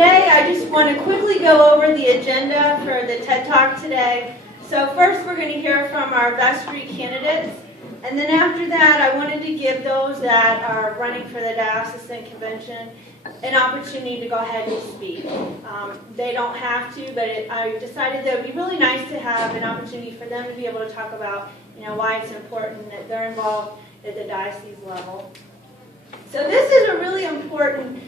today I just want to quickly go over the agenda for the TED Talk today. So first we're going to hear from our Vestry candidates, and then after that I wanted to give those that are running for the diocesan convention an opportunity to go ahead and speak. They don't have to, but I decided that it would be really nice to have an opportunity for them to be able to talk about why it's important that they're involved at the diocese level. So this is a really important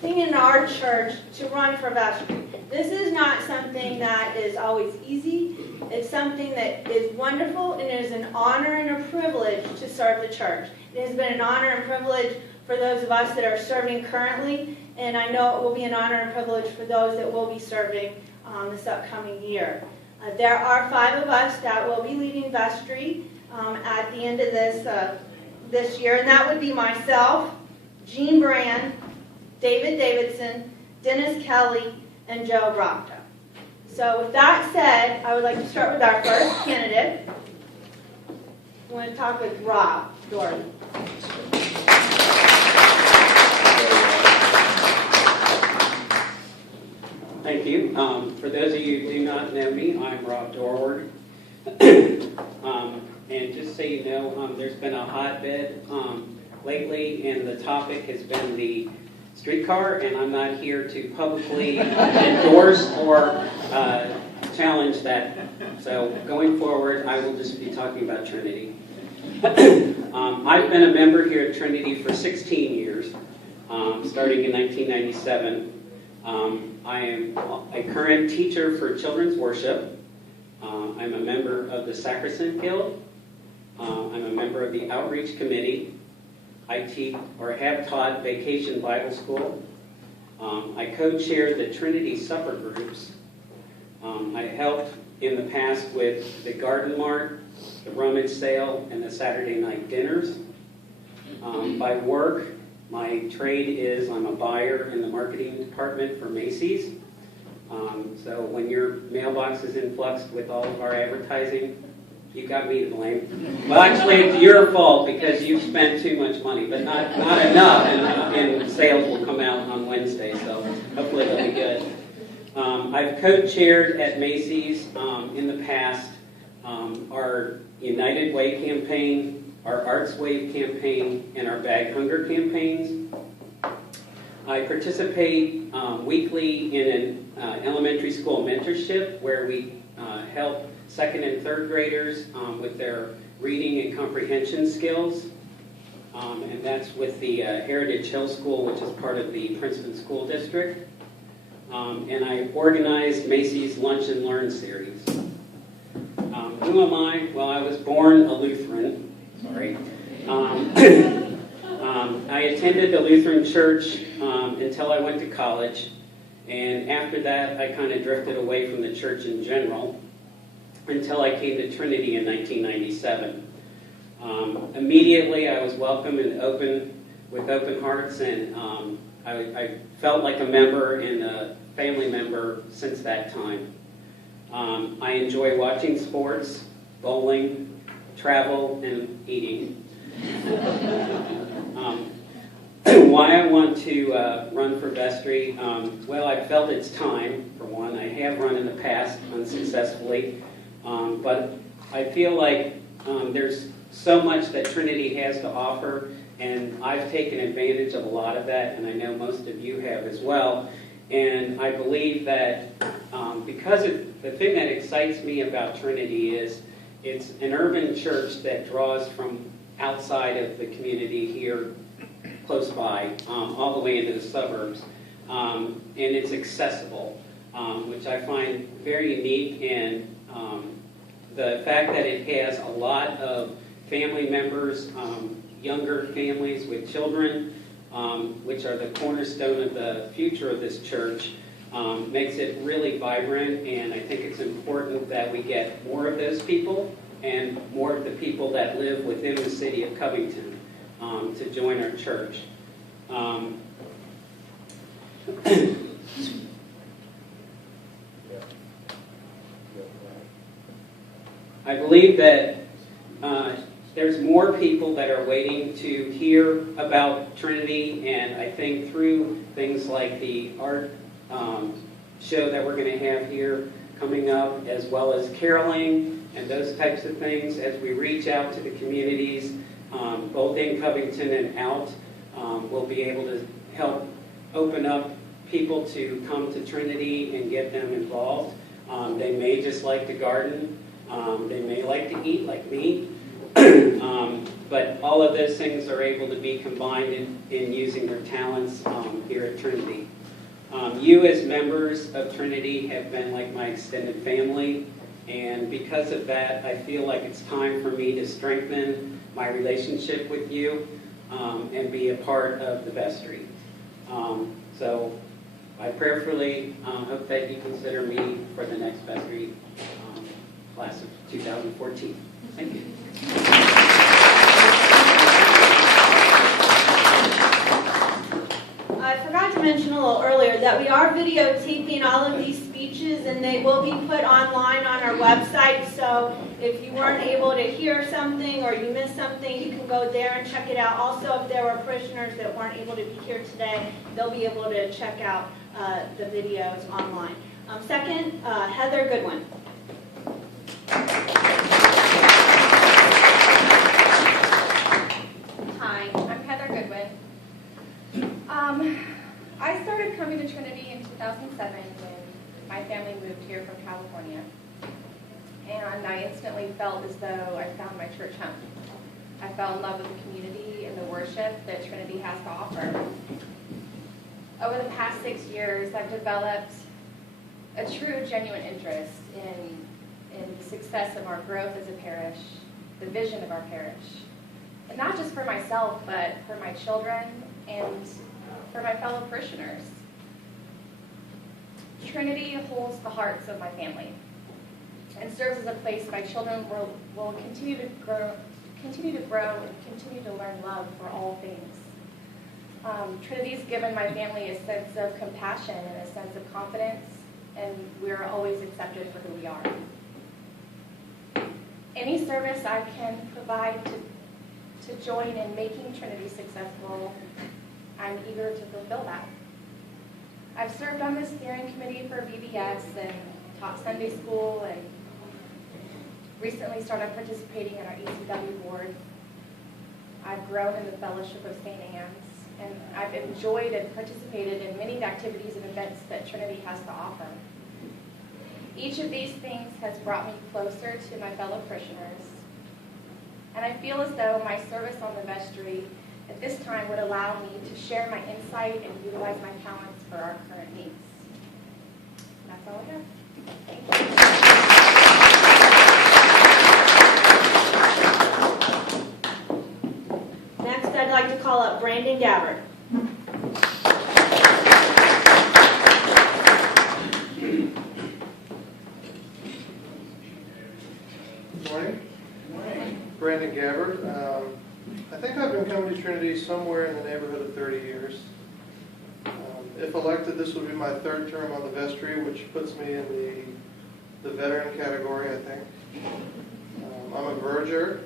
thing in our church to run for Vestry. This is not something that is always easy. It's something that is wonderful, and it is an honor and a privilege to serve the church. It has been an honor and privilege for those of us that are serving currently, and I know it will be an honor and privilege for those that will be serving this upcoming year. There are 5 of us that will be leading Vestry at the end of this year, and that would be myself, Jean Brand, David Davidson, Dennis Kelly, and Joe Brocta. So with that said, I would like to start with our first candidate. I want to talk with Rob Doherty. Thank you. For those of you who do not know me, I'm Rob Dorward. And just so you know, there's been a hotbed lately, and the topic has been the streetcar, and I'm not here to publicly endorse or challenge that. So going forward, I will just be talking about Trinity. I've been a member here at Trinity for 16 years, starting in 1997. I am a current teacher for children's worship. I'm a member of the Sacristan Guild. I'm a member of the Outreach Committee. I teach or have taught Vacation Bible School. I co-chair the Trinity Supper Groups. I helped in the past with the Garden Mart, the Rummage Sale, and the Saturday night dinners. By work, my trade is I'm a buyer in the marketing department for Macy's. So when your mailbox is influxed with all of our advertising, you've got me to blame. Well, actually, it's your fault because you've spent too much money, but not enough, and sales will come out on Wednesday, so hopefully it'll be good. I've co-chaired at Macy's in the past our United Way campaign, our Arts Wave campaign, and our Bag Hunger campaigns. I participate weekly in an elementary school mentorship where we help 2nd and 3rd graders with their reading and comprehension skills. And that's with the Heritage Hill School, which is part of the Princeton School District. And I organized Macy's Lunch and Learn series. Who am I? Well, I was born a Lutheran. Sorry. I attended the Lutheran church until I went to college. And after that, I kind of drifted away from the church in general until I came to Trinity in 1997. Immediately, I was welcomed and with open hearts, and I felt like a member and a family member since that time. I enjoy watching sports, bowling, travel, and eating. Why I want to run for Vestry? Well, I felt it's time, for one. I have run in the past unsuccessfully, but I feel like there's so much that Trinity has to offer, and I've taken advantage of a lot of that, and I know most of you have as well. And I believe that because the thing that excites me about Trinity is it's an urban church that draws from outside of the community here close by, all the way into the suburbs. And it's accessible, which I find very unique, and the fact that it has a lot of family members, younger families with children, which are the cornerstone of the future of this church, makes it really vibrant, and I think it's important that we get more of those people and more of the people that live within the city of Covington to join our church. I believe that there's more people that are waiting to hear about Trinity, and I think through things like the art show that we're going to have here coming up, as well as caroling and those types of things, as we reach out to the communities, both in Covington and out, we'll be able to help open up people to come to Trinity and get them involved. They may just like to garden. They may like to eat like me. But all of those things are able to be combined in using their talents here at Trinity. You as members of Trinity have been like my extended family, and because of that, I feel like it's time for me to strengthen my relationship with you and be a part of the Vestry. So I prayerfully hope that you consider me for the next Vestry class of 2014. Thank you. I forgot to mention a little earlier that we are videotaping all of these speeches, and they will be put online on our website. So if you weren't able to hear something or you missed something, you can go there and check it out. Also, if there were parishioners that weren't able to be here today, they'll be able to check out the videos online. Second, Heather Goodwin. Hi, I'm Heather Goodwin. I started coming to Trinity in 2007 when my family moved here from California. And I instantly felt as though I found my church home. I fell in love with the community and the worship that Trinity has to offer. Over the past 6 years, I've developed a true, genuine interest in the success of our growth as a parish, the vision of our parish. And not just for myself, but for my children and for my fellow parishioners. Trinity holds the hearts of my family and serves as a place my children will continue to grow and continue to learn love for all things. Trinity's given my family a sense of compassion and a sense of confidence, and we're always accepted for who we are. Any service I can provide to join in making Trinity successful, I'm eager to fulfill that. I've served on the steering committee for VBS and taught Sunday school, and recently started participating in our ECW board. I've grown in the Fellowship of St. Anne's, and I've enjoyed and participated in many activities and events that Trinity has to offer. Each of these things has brought me closer to my fellow parishioners, and I feel as though my service on the vestry at this time would allow me to share my insight and utilize my talents for our current needs. And that's all I have. Thank you. Next, I'd like to call up Brandon Gabbard. Good morning. Brandon Gabbard. I think I've been coming to Trinity somewhere in the neighborhood of 30 years. If elected, this would be my third term on the vestry, which puts me in the veteran category, I think. I'm a verger,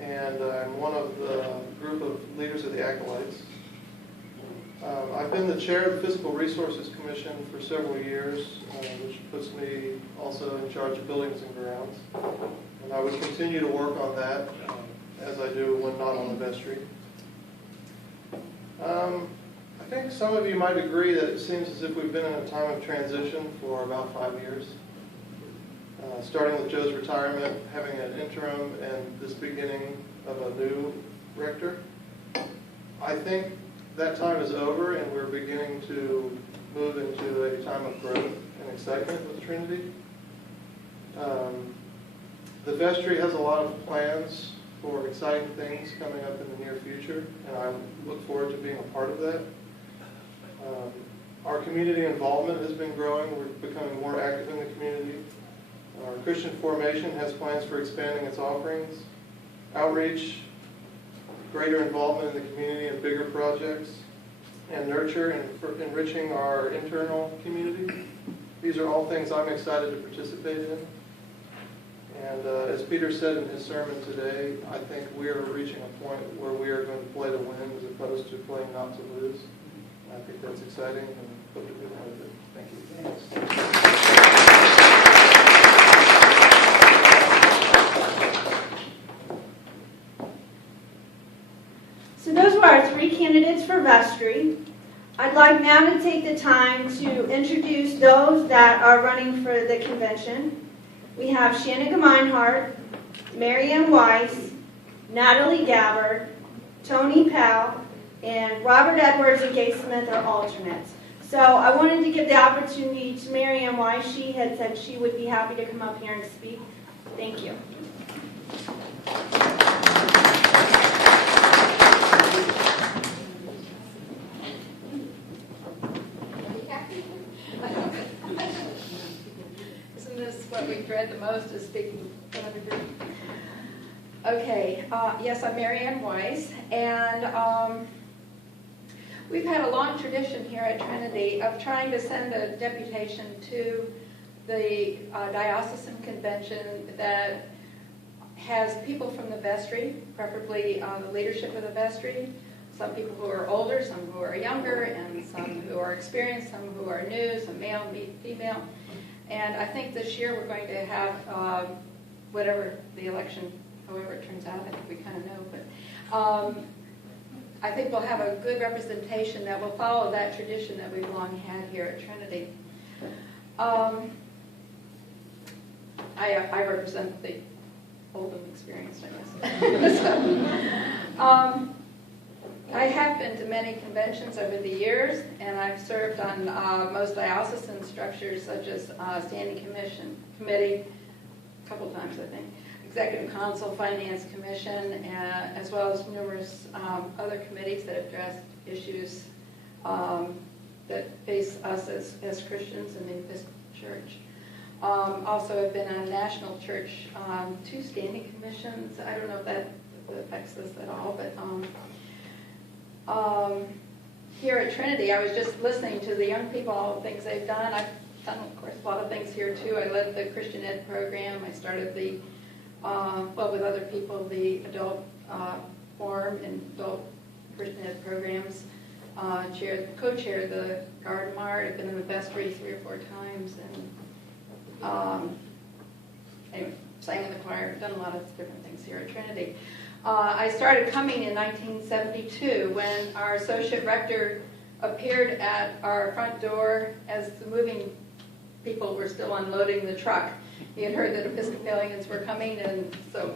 and I'm one of the group of leaders of the Acolytes. I've been the chair of the Physical Resources Commission for several years, which puts me also in charge of buildings and grounds. And I would continue to work on that as I do when not on the vestry. I think some of you might agree that it seems as if we've been in a time of transition for about 5 years. Starting with Joe's retirement, having an interim, and this beginning of a new rector. I think that time is over, and we're beginning to move into a time of growth and excitement with Trinity. The vestry has a lot of plans for exciting things coming up in the near future, and I look forward to being a part of that. Our community involvement has been growing. We're becoming more active in the community. Our Christian formation has plans for expanding its offerings, outreach, greater involvement in the community and bigger projects, and nurture and for enriching our internal community. These are all things I'm excited to participate in. And as Peter said in his sermon today, I think we are reaching a point where we are going to play to win as opposed to playing not to lose. And I think that's exciting and hope to be part of it. Thank you. So those were our 3 candidates for Vestry. I'd like now to take the time to introduce those that are running for the convention. We have Shannon Gemeinhardt, Marianne Weiss, Natalie Gabbard, Tony Powell, and Robert Edwards and Gay Smith are alternates. So I wanted to give the opportunity to Marianne Weiss. She had said she would be happy to come up here and speak. Thank you. Isn't this what we dread the most, is speaking in front of a group? Okay, yes, I'm Marianne Weiss, and we've had a long tradition here at Trinity of trying to send a deputation to the diocesan convention that has people from the vestry, preferably the leadership of the vestry, some people who are older, some who are younger, and some who are experienced, some who are new, some male, female. And I think this year we're going to have whatever the election, however it turns out, I think we kind of know, but I think we'll have a good representation that will follow that tradition that we've long had here at Trinity. I represent the old and experienced, I guess. So, I have been to many conventions over the years, and I've served on most diocesan structures such as Standing Committee, a couple times I think, Executive Council, Finance Commission, as well as numerous other committees that address issues that face us as Christians in the Episcopal Church. Also, I've been on National Church, 2 standing commissions. I don't know if that affects this at all, but here at Trinity, I was just listening to the young people, all the things they've done. I've done, of course, a lot of things here too. I led the Christian Ed program. I started the, well, with other people, the adult forum and adult Christian Ed programs. Co-chaired the Garden Mart. I've been in the vestry 3 or 4 times, and anyway, sang in the choir. Done a lot of different things here at Trinity. I started coming in 1972 when our associate rector appeared at our front door as the moving people were still unloading the truck. He had heard that Episcopalians were coming, and so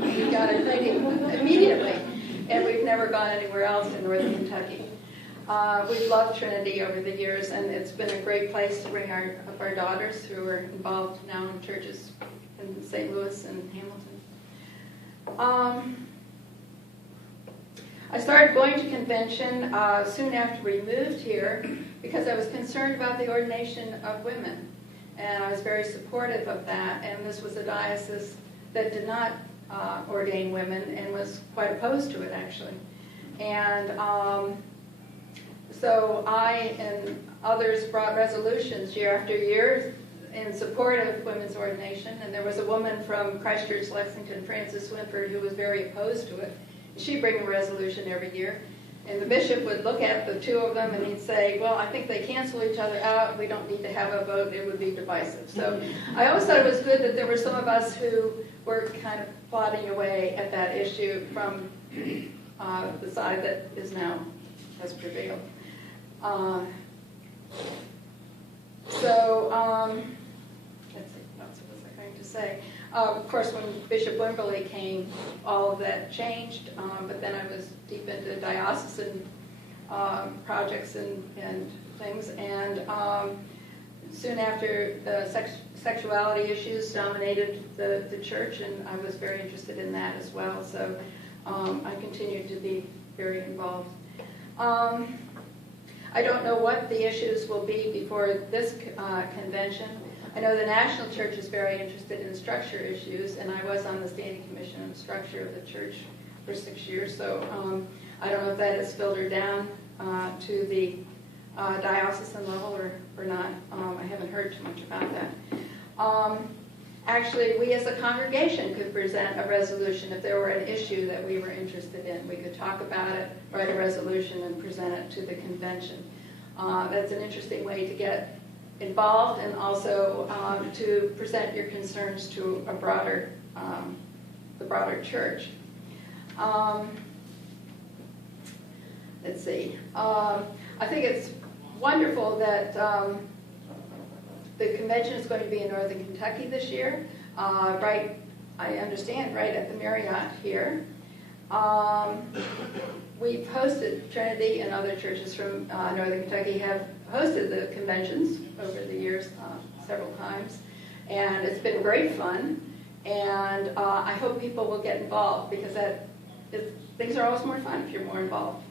we got acquainted immediately, and we've never gone anywhere else in northern Kentucky. We've loved Trinity over the years, and it's been a great place to bring up our daughters who are involved now in churches in St. Louis and Hamilton. I started going to convention soon after we moved here because I was concerned about the ordination of women, and I was very supportive of that. And this was a diocese that did not ordain women and was quite opposed to it, actually. And so I and others brought resolutions year after year in support of women's ordination, and there was a woman from Christchurch, Lexington, Frances Winford, who was very opposed to it. She'd bring a resolution every year, and the bishop would look at the 2 of them and he'd say, well, I think they cancel each other out, we don't need to have a vote, it would be divisive. So I always thought it was good that there were some of us who were kind of plotting away at that issue from the side that is now has prevailed. Let's see, what else was I going to say? Of course, when Bishop Wimberly came, all of that changed, but then I was deep into diocesan projects and things, and soon after the sexuality issues dominated the church, and I was very interested in that as well, so I continued to be very involved. I don't know what the issues will be before this convention. I know the National Church is very interested in structure issues, and I was on the Standing Commission on Structure of the Church for 6 years, so I don't know if that has filtered down to the diocesan level or not. I haven't heard too much about that. Actually, we as a congregation could present a resolution if there were an issue that we were interested in. We could talk about it, write a resolution, and present it to the convention. That's an interesting way to get involved and also to present your concerns to a broader, the broader church. Let's see. I think it's wonderful that the convention is going to be in Northern Kentucky this year, right, I understand, right at the Marriott here. We've hosted, Trinity and other churches from Northern Kentucky have hosted the conventions over the years several times, and it's been great fun, and I hope people will get involved because things are always more fun if you're more involved.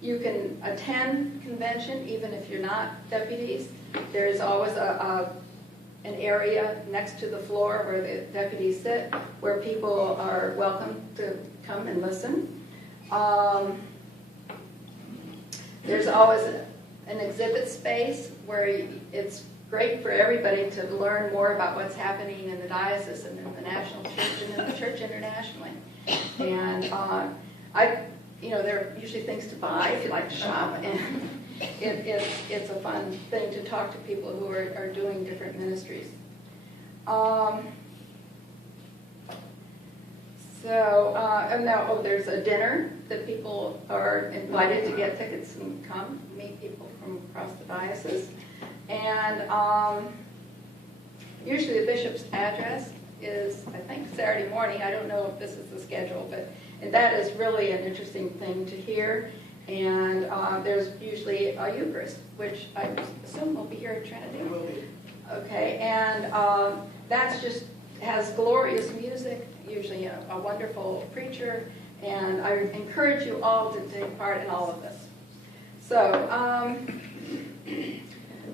You can attend convention even if you're not deputies. There is always an area next to the floor where the deputies sit where people are welcome to come and listen. There's always an exhibit space where it's great for everybody to learn more about what's happening in the diocese and in the national church and in the church internationally. And there are usually things to buy if you like to shop, and it's a fun thing to talk to people who are doing different ministries. There's a dinner that people are invited to get tickets and come meet people from across the diocese. And usually the bishop's address is, I think, Saturday morning. I don't know if this is the schedule, and that is really an interesting thing to hear. And there's usually a Eucharist, which I assume will be here at Trinity. It will be. Okay, and that's just has glorious music, usually a wonderful preacher, and I encourage you all to take part in all of this. So,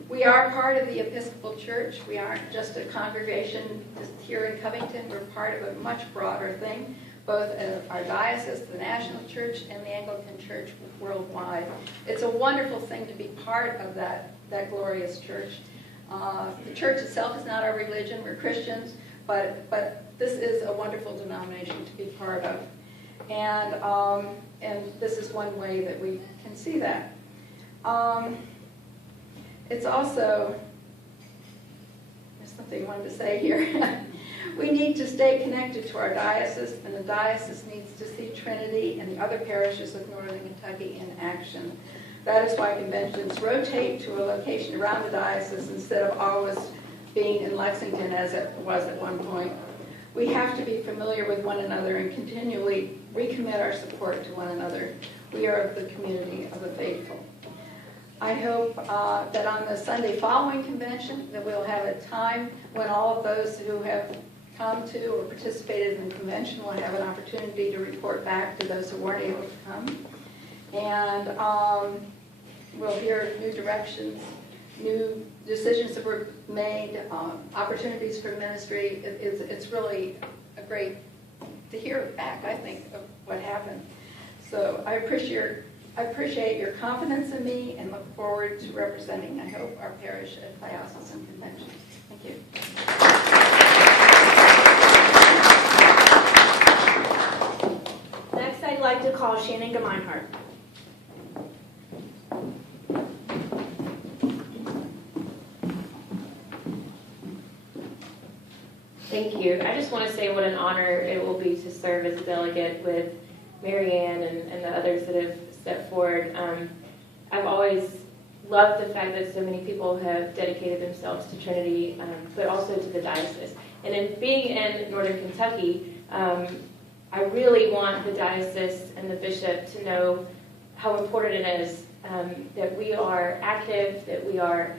we are part of the Episcopal Church. We aren't just a congregation just here in Covington. We're part of a much broader thing, both our diocese, the national church, and the Anglican Church worldwide. It's a wonderful thing to be part of that glorious church. The church itself is not our religion. We're Christians, but this is a wonderful denomination to be part of. And this is one way that we can see that. It's also, there's something I wanted to say here. We need to stay connected to our diocese, and the diocese needs to see Trinity and the other parishes of Northern Kentucky in action. That is why conventions rotate to a location around the diocese instead of always being in Lexington as it was at one point. We have to be familiar with one another and continually recommit our support to one another. We are the community of the faithful. I hope that on the Sunday following convention that we'll have a time when all of those who have come to or participated in the convention will have an opportunity to report back to those who weren't able to come. And we'll hear new directions, new decisions that were made, opportunities for ministry. It's really a great to hear back, I think, of what happened. So I appreciate your confidence in me and look forward to representing, I hope, our parish at diocesan convention. Thank you. Next, I'd like to call Shannon Gemeinhardt. Thank you. I just want to say what an honor it will be to serve as a delegate with Marianne and the others that have stepped forward. I've always loved the fact that so many people have dedicated themselves to Trinity, but also to the diocese. And in being in Northern Kentucky, I really want the diocese and the bishop to know how important it is that we are active, that we are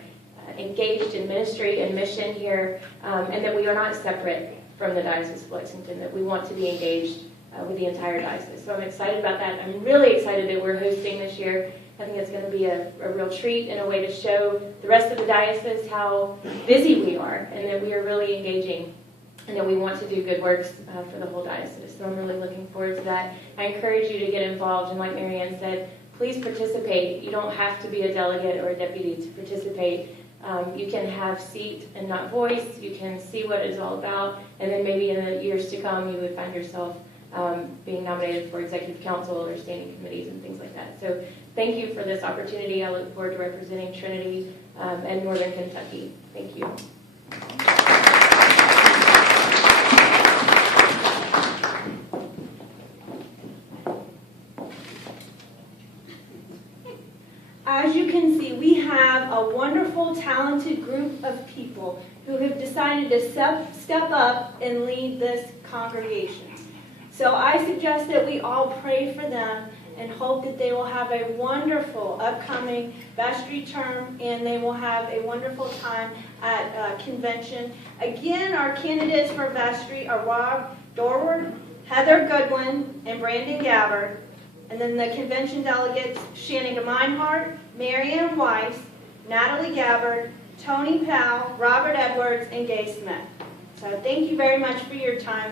engaged in ministry and mission here, and that we are not separate from the Diocese of Lexington, that we want to be engaged with the entire diocese. So I'm excited about that. I'm really excited that we're hosting this year. I think it's going to be a real treat and a way to show the rest of the diocese how busy we are and that we are really engaging and that we want to do good works for the whole diocese. So I'm really looking forward to that. I encourage you to get involved, and like Marianne said, please participate. You don't have to be a delegate or a deputy to participate. you can have seat and not voice. You can see what it's all about, and then maybe in the years to come, you would find yourself being nominated for executive council or standing committees and things like that. So thank you for this opportunity. I look forward to representing Trinity and Northern Kentucky. Thank you. As you can see, we have a wonderful, talented group of people who have decided to step up and lead this congregation. So I suggest that we all pray for them and hope that they will have a wonderful upcoming Vestry term, and they will have a wonderful time at convention. Again, our candidates for Vestry are Rob Dorward, Heather Goodwin, and Brandon Gabbard. And then the convention delegates, Shannon Gemeinhardt, Marianne Weiss, Natalie Gabbard, Tony Powell, Robert Edwards, and Gay Smith. So thank you very much for your time.